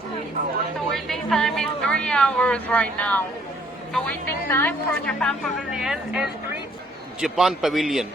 The waiting time is 3 hours right now. The waiting time for Japan Pavilion is 3. Japan Pavilion.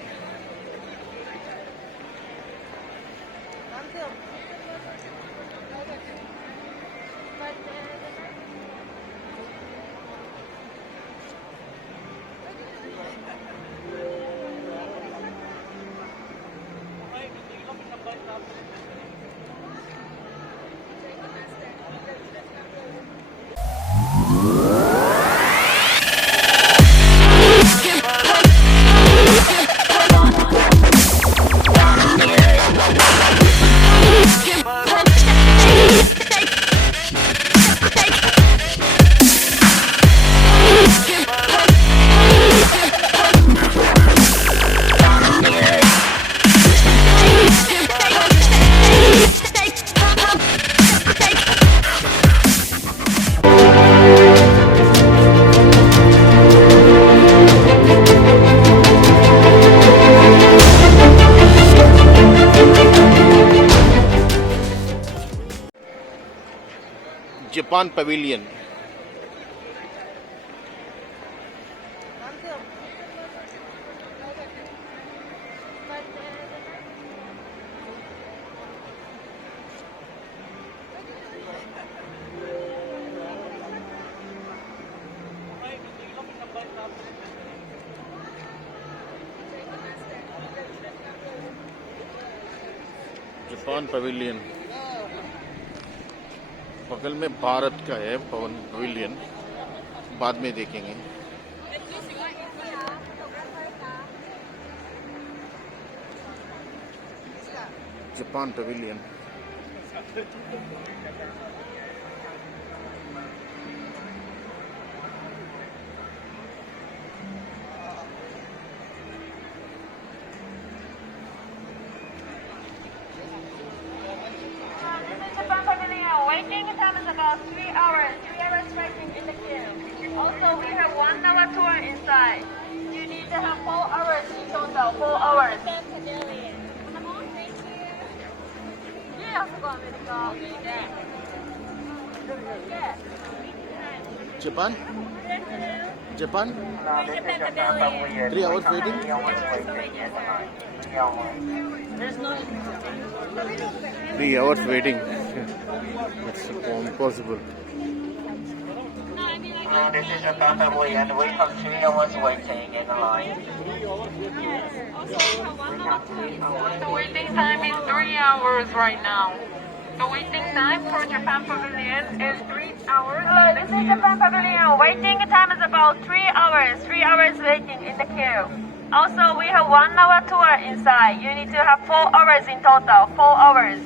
Japan Pavilion. Japan pavilion बगल में भारत का है pavilion, बाद में देखेंगे। Japan pavilion. Waiting time is about 3 hours. 3 hours waiting in the queue. Also, we have 1 hour tour inside. You need to have 4 hours in total. 4 hours. Yeah, Japan? Japan? 3 hours waiting? There's no 3 hours waiting. That's impossible. This is Japan Pavilion. We have 3 hours waiting in the line. The waiting time is 3 hours right now. The waiting time for Japan Pavilion is 3 hours. Hello, this is Japan Pavilion. Waiting time is about 3 hours. 3 hours waiting in the queue. Also, we have 1 hour tour inside. You need to have 4 hours in total. 4 hours.